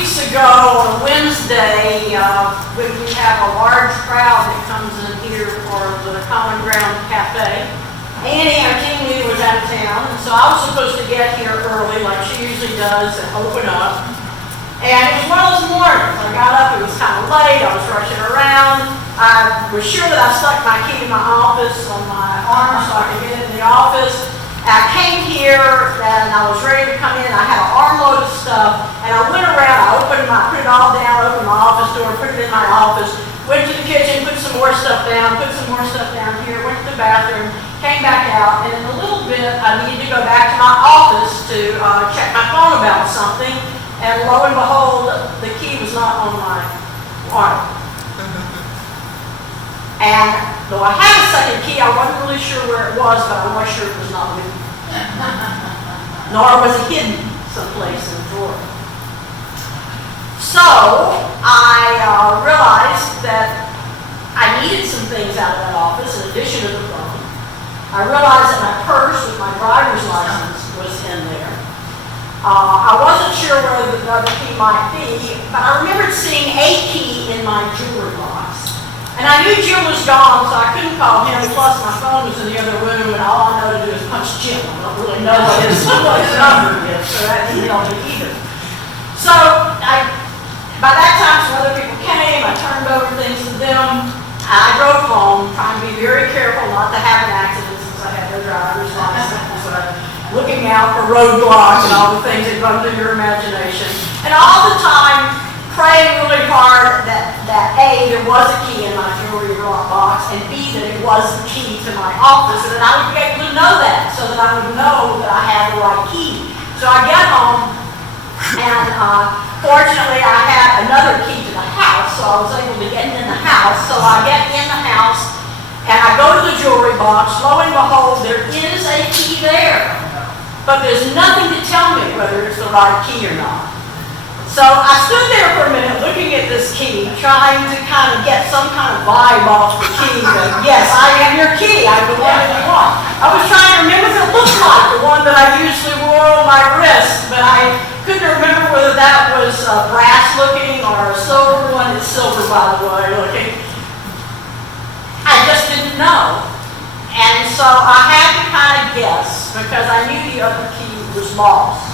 weeks ago on a Wednesday, when we have a large crowd that comes in here for the Common Ground Cafe, Annie, our team leader, was out of town, and so I was supposed to get here early like she usually does and open up. And it was one of those mornings. I got up, it was kind of late, I was rushing around. I was sure that I stuck my key in my office on my arm so I could get into the office. I came here and I was ready to come in. I had an armload of stuff and I went around, I put it all down, opened my office door, put it in my office, went to the kitchen, put some more stuff down, put some more stuff down here, went to the bathroom, came back out, and in a little bit I needed to go back to my office to check my phone about something, and lo and behold, the key was not on my arm. And though I had a second key, I wasn't really sure where it was, but I was sure it was not with me. Nor was it hidden someplace in the drawer. So I realized that I needed some things out of that office in addition to the phone. I realized that my purse with my driver's license was in there. I wasn't sure where the other key might be, but I remembered seeing a key in my jewelry box. And I knew Jim was gone, so I couldn't call him, plus my phone was in the other room, and all I know to do is punch Jim. I don't really know what his number is, so that didn't help me either. So by that time, some other people came, I turned over things to them, I drove home, trying to be very careful not to have an accident since I had no driver's license, looking out for roadblocks and all the things that run through your imagination. And all the time, praying really hard that A, there was a key in my jewelry box, and B, that it was the key to my office, and that I would be able to know that, so that I would know that I had the right key. So I get home, and fortunately I had another key to the house, so I was able to get in the house. So I get in the house, and I go to the jewelry box. Lo and behold, there is a key there, but there's nothing to tell me whether it's the right key or not. So I stood there for a minute looking at this key, trying to kind of get some kind of vibe off the key that, yes, I am your key, I'm the one that you want. I was trying to remember if it looked like the one that I usually wore on my wrist, but I couldn't remember whether that was brass looking or a silver one. It's silver, by the way, looking. I just didn't know. And so I had to kind of guess, because I knew the other key was lost.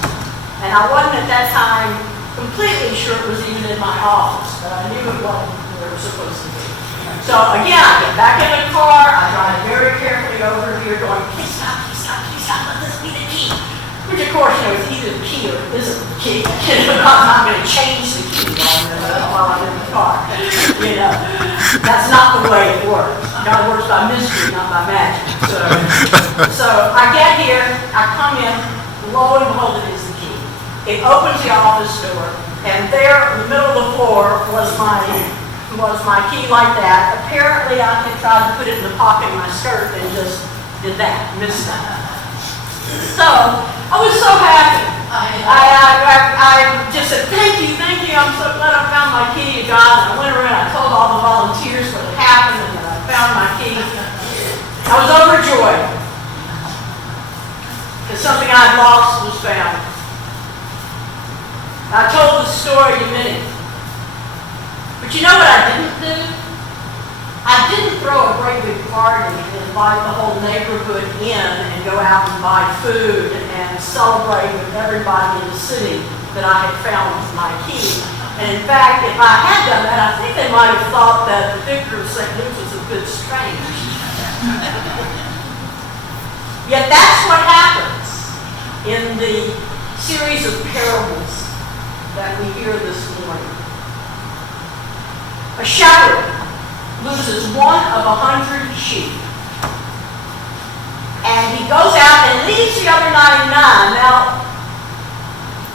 And I wasn't at that time completely sure it was even in my office, but I knew it wasn't where it was supposed to be. So again, I get back in the car, I drive very carefully over here going, please stop, let this be the key. Which of course, it's either the key or it isn't the key. I'm not going to change the key while I'm in the car. That's not the way it works. God works by mystery, not by magic. So I get here, I come in, lo and behold, it is the key. It opens the office door, and there in the middle of the floor was my key like that. Apparently, I had tried to put it in the pocket of my skirt and just did that, missed that. So I was so happy. I just said, thank you, I'm so glad I found my key, you guys. And I went around, I told all the volunteers what had happened, and that I found my key. I was overjoyed, because something I had lost was found. I told the story to many. But you know what I didn't do? I didn't throw a great big party and invite the whole neighborhood in and go out and buy food and celebrate with everybody in the city that I had found my key. And in fact, if I had done that, I think they might have thought that the vicar of St. Luke's was a bit strange. Yet that's what happens in the series of parables that we hear this morning. A shepherd loses one of 100 sheep. And he goes out and leaves the other 99. Now,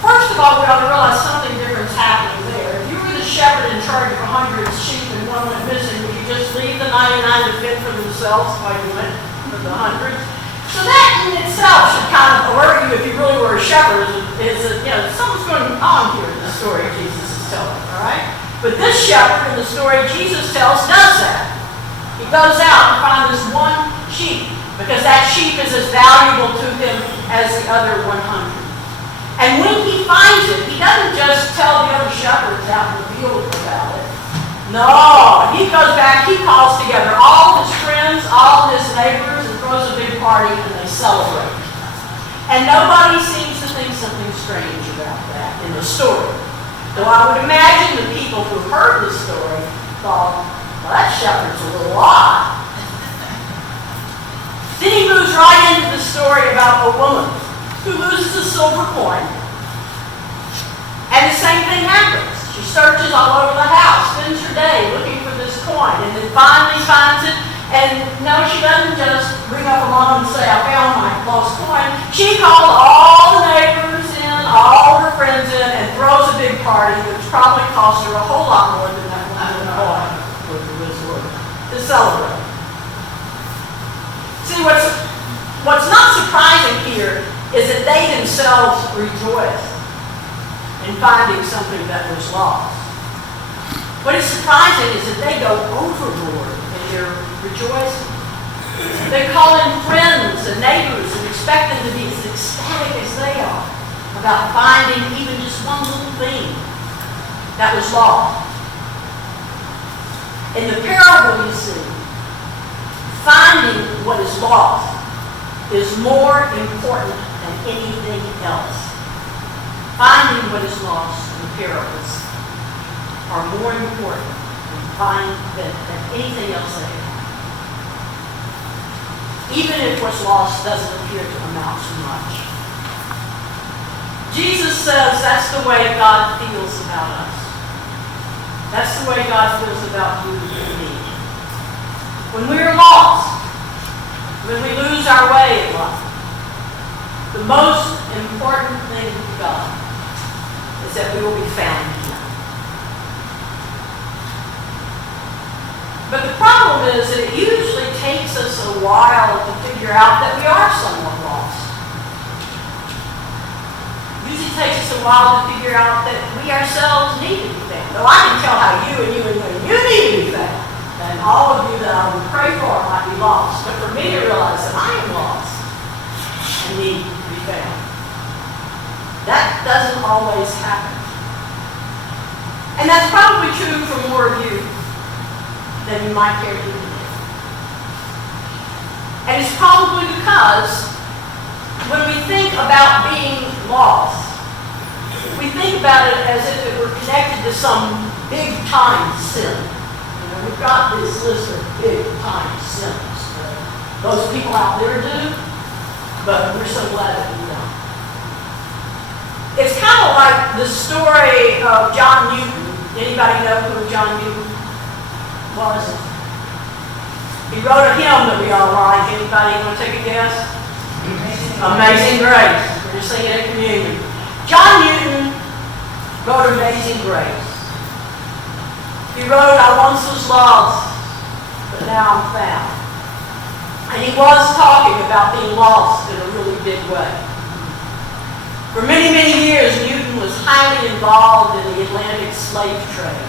first of all, we ought to realize something different is happening there. If you were the shepherd in charge of 100 sheep and one went missing, would you just leave the 99 to fend for themselves while you went for the 100? So that in itself should kind of alert you, if you really were a shepherd, is that, something's going on here in the story Jesus is telling, all right? But this shepherd in the story Jesus tells does that. He goes out and finds this one sheep, because that sheep is as valuable to him as the other 100. And when he finds it, he doesn't just tell the other shepherds out in the field about it. No, he goes back, he calls together all his friends, all his neighbors, and throws a big party, and they celebrate. And nobody seems to think something strange about that in the story. Though I would imagine the people who heard the story thought, well, that shepherd's a little odd. Then he moves right into the story about a woman who loses a silver coin. And the same thing happens. She searches all over the house, spends her day looking for this coin, and then finally finds it. And no, she doesn't just ring up alone and say, I found my lost coin. She calls all the neighbors in, all her friends in, and throws a big party, which probably cost her a whole lot more than that one coin to celebrate. See, what's not surprising here is that they themselves rejoice in finding something that was lost. What is surprising is that they go overboard in their rejoicing. They call in friends and neighbors and expect them to be as ecstatic as they are about finding even just one little thing that was lost. In the parable, you see, finding what is lost is more important than anything else. Finding what is lost in the parables are more important than anything else they have. Even if what's lost doesn't appear to amount to much. Jesus says that's the way God feels about us. That's the way God feels about you and me. When we are lost, when we lose our way in life, the most important thing to God is that we will be found in Him. But the problem is that it usually takes us a while to figure out that we are somewhat lost. It usually takes us a while to figure out that we ourselves need to be found. Though I can tell how you and you and you and you need to be found. And all of you that I would pray for might be lost. But for me to realize that I am lost and need to be found, that doesn't always happen. And that's probably true for more of you than you might care to admit. And it's probably because when we think about being lost, we think about it as if it were connected to some big-time sin. We've got this list of big-time sins that those people out there do, but we're so glad that we don't. It's kind of like the story of John Newton. Anybody know who John Newton was? He wrote a hymn that we all like. Anybody want to take a guess? Amazing Grace. We're just singing at communion. John Newton wrote Amazing Grace. He wrote, I once was lost, but now I'm found. And he was talking about being lost in a really big way. For many, many years, Newton was highly involved in the Atlantic slave trade.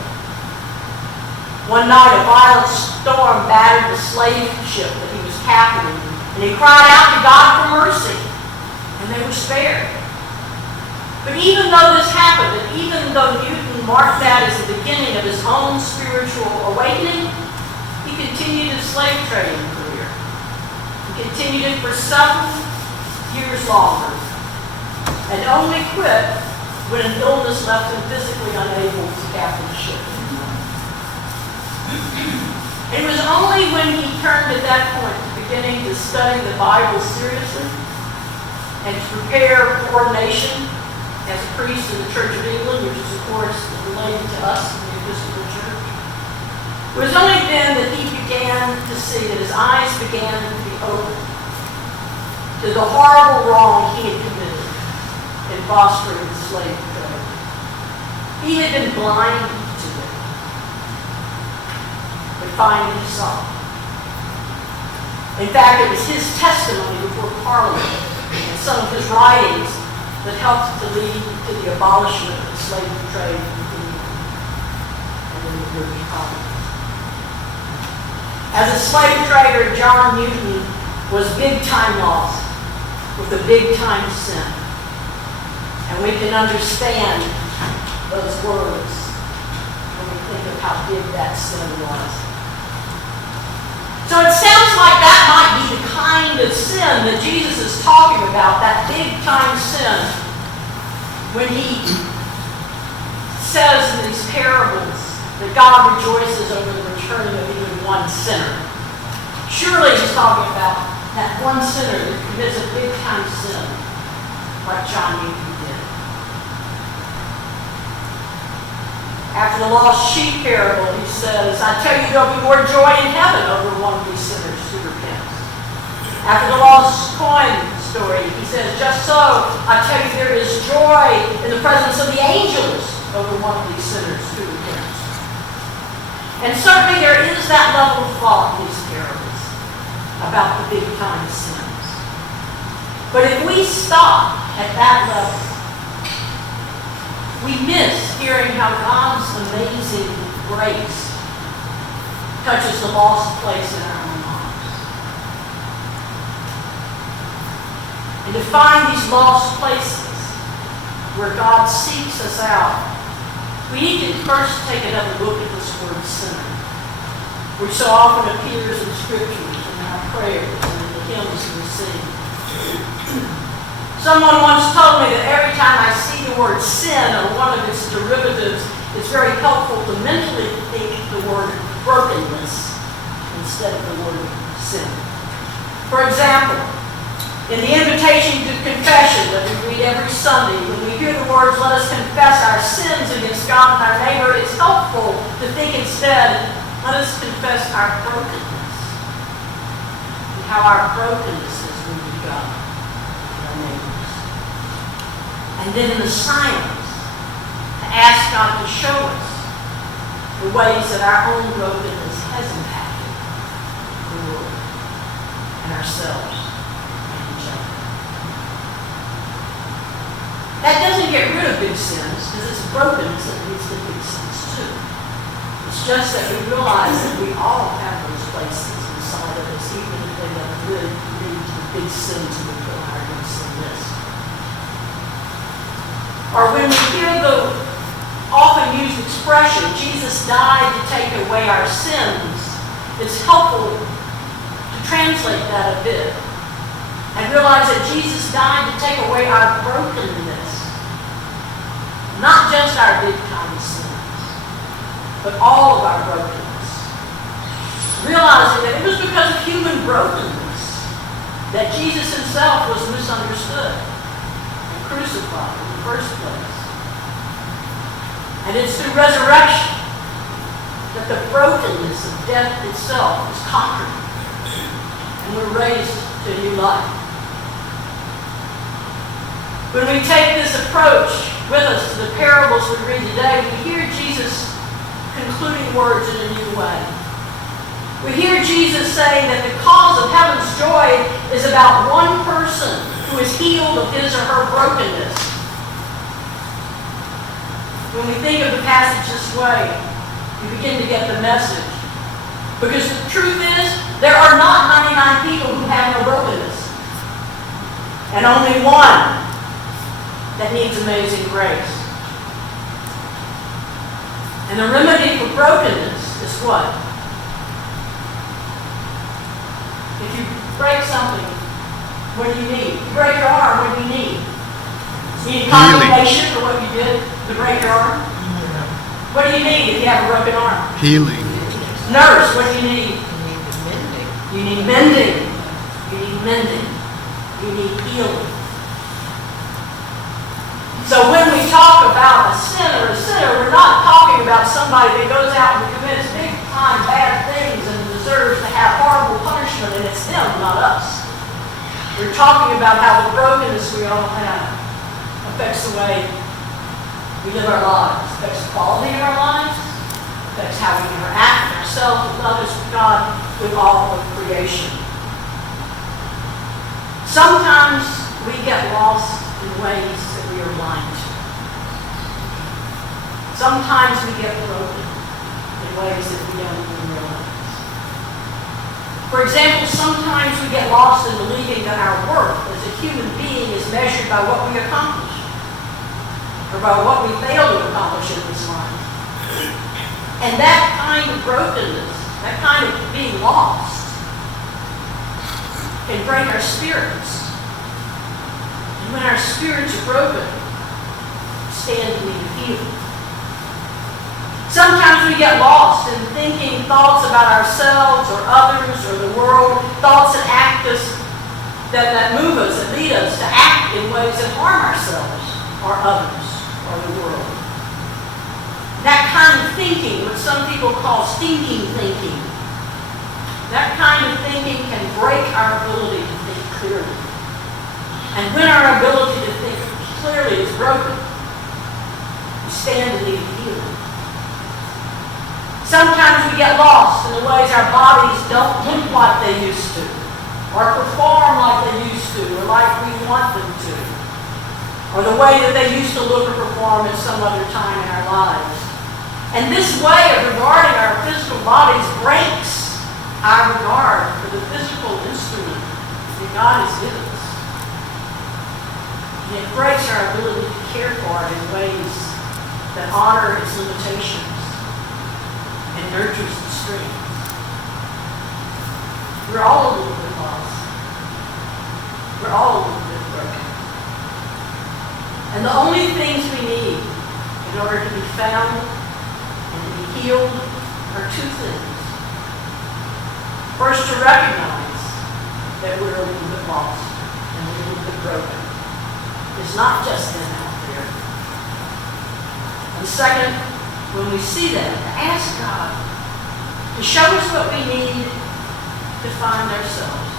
One night, a violent storm battered the slave ship that he was captaining, and he cried out to God for mercy, and they were spared. But even though this happened, and even though Newton marked that as the beginning of his own spiritual awakening, he continued his slave trading career. He continued it for several years longer, and only quit when an illness left him physically unable to captain the ship. It was only when he turned at that point to beginning to study the Bible seriously and to prepare for ordination as a priest in the Church of England, which is, of course, related to us in the Episcopal Church. It was only then that he began to see, that his eyes began to be opened to the horrible wrong he had committed in fostering the slave trade. He had been blind to it, but finally he saw. In fact, it was his testimony before Parliament and some of his writings that helped to lead to the abolishment of the slave trade in England and in the British colonies. As a slave trader, John Newton was big-time lost with a big-time sin. And we can understand those words when we think of how big that sin was. So it sounds like that might be the kind of sin that Jesus is talking about, that big time sin, when he says in these parables that God rejoices over the returning of even one sinner. Surely he's talking about that one sinner that commits a big time sin, like John Newton did. After the lost sheep parable, he says, I tell you there'll be more joy in heaven over one of these sinners who repents. After the lost coin story, he says, just so, I tell you there is joy in the presence of the angels over one of these sinners who repents. And certainly there is that level of thought in these parables about the big time sins. But if we stop at that level, we miss hearing how God's amazing grace touches the lost place in our own lives. And to find these lost places where God seeks us out, we need to first take another look at this word sinner, which so often appears in scriptures, in our prayers, and in the hymns we sing. Someone once told me that every time I see the word sin or one of its derivatives, it's very helpful to mentally think the word brokenness instead of the word sin. For example, in the invitation to confession that we read every Sunday, when we hear the words, let us confess our sins against God and our neighbor, it's helpful to think instead, let us confess our brokenness and how our brokenness has wounded God and our neighbors. And then in the silence, to ask God to show us the ways that our own brokenness has impacted the world and ourselves and each other. That doesn't get rid of big sins, because it's brokenness that leads to big sins too. It's just that we realize that we all have those places inside of us, even if they don't really lead to the big sins we put on our big sin list. Or when we hear the often used expression, Jesus died to take away our sins, it's helpful to translate that a bit and realize that Jesus died to take away our brokenness, not just our big time sins, but all of our brokenness. Realizing that it was because of human brokenness that Jesus himself was misunderstood and crucified in the first place. And it's through resurrection that the brokenness of death itself is conquered and we're raised to a new life. When we take this approach with us to the parables we read today, we hear Jesus concluding words in a new way. We hear Jesus saying that the cause of heaven's joy is about one person who is healed of his or her brokenness. When we think of the passage this way, we begin to get the message. Because the truth is, there are not 99 people who have no brokenness. And only one that needs amazing grace. And the remedy for brokenness is what? If you break something, what do you need? You break your arm, what do you need? You need condemnation for what you did to break your arm? What do you need if you have a broken arm? Healing. Nurse, what do you need? You need mending. You need mending. You need healing. So when we talk about a sinner, we're not talking about somebody that goes out and commits big time bad things and deserves to have horrible punishment, and it's them, not us. We're talking about how the brokenness we all have affects the way we live our lives, affects the quality of our lives, affects how we interact with ourselves, with others, with God, with all of creation. Sometimes we get lost in ways that we are blind to. Sometimes we get broken in ways that we don't even realize. For example, sometimes we get lost in believing that our worth as a human being is measured by what we accomplish. or by what we fail to accomplish in this life. And that kind of brokenness, that kind of being lost, can break our spirits. And when our spirits are broken, we stand in need of healing. Sometimes we get lost in thinking thoughts about ourselves or others or the world, thoughts that act us, that move us, that lead us to act in ways that harm ourselves or others or the world. That kind of thinking, what some people call stinking thinking, that kind of thinking can break our ability to think clearly. And when our ability to think clearly is broken, we stand in need of healing. Sometimes we get lost in the ways our bodies don't look like they used to, or perform like they used to, or like we want them to, or the way that they used to look or perform at some other time in our lives. And this way of regarding our physical bodies breaks our regard for the physical instrument that God has given us. And it breaks our ability to care for it in ways that honor its limitations and nurtures its strength. We're all a little bit lost. We're all a little bit broken. And the only things we need in order to be found and to be healed are two things. First, to recognize that we're a little bit lost and we're a little bit broken. It's not just them out there. And second, when we see them, to ask God to show us what we need to find ourselves,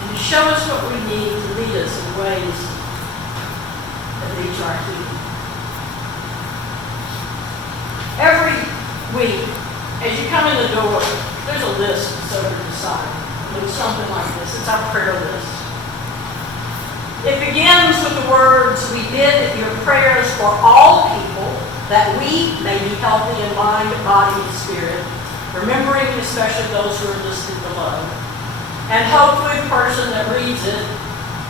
and to show us what we need to lead us in ways that lead to our healing. Every week, as you come in the door, there's a list that's over to the side. It looks something like this. It's our prayer list. It begins with the words, "We bid your prayers for all people, that we may be healthy in mind, body, and spirit, remembering especially those who are listed below." And hopefully the person that reads it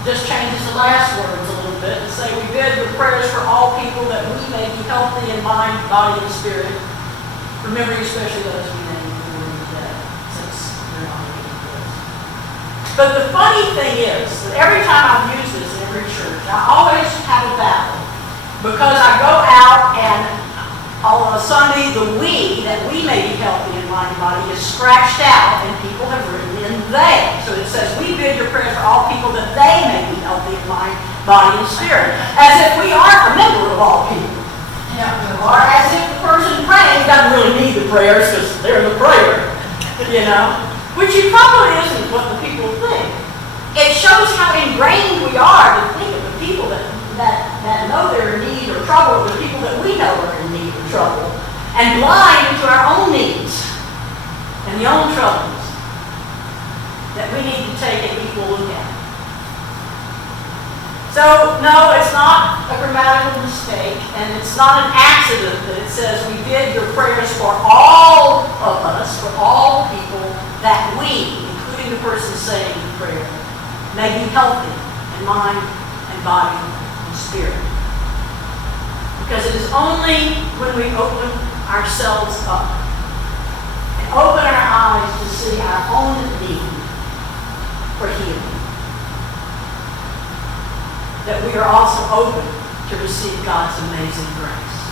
just changes the last words a little bit and say, "We bid your prayers for all people, that we may be healthy in mind, body, and spirit, remembering especially those we name in the room today," since they're not making this. But the funny thing is that every time I've used this in every church, I always have a battle. Because I go out and on a Sunday, the "we," that we may be healthy in mind and body, is scratched out, and people have written in "they." So it says, "We bid your prayers for all people, that they may be healthy in mind, body, and spirit." As if we aren't a member of all people. Or as if the person praying doesn't really need the prayers because they're the prayer. Which it probably isn't what the people think. It shows how ingrained we are to think of the people that know they're in need or trouble, the people that we know are in need or trouble, and blind to our own needs and the own troubles that we need to take an equal look at. So, no, it's not a grammatical mistake, and it's not an accident that it says, "We bid your prayers for all of us, for all people, that we," including the person saying the prayer, "may be healthy in mind and body and spirit." Because it is only when we open ourselves up and open our eyes to see our own need for healing that we are also open to receive God's amazing grace.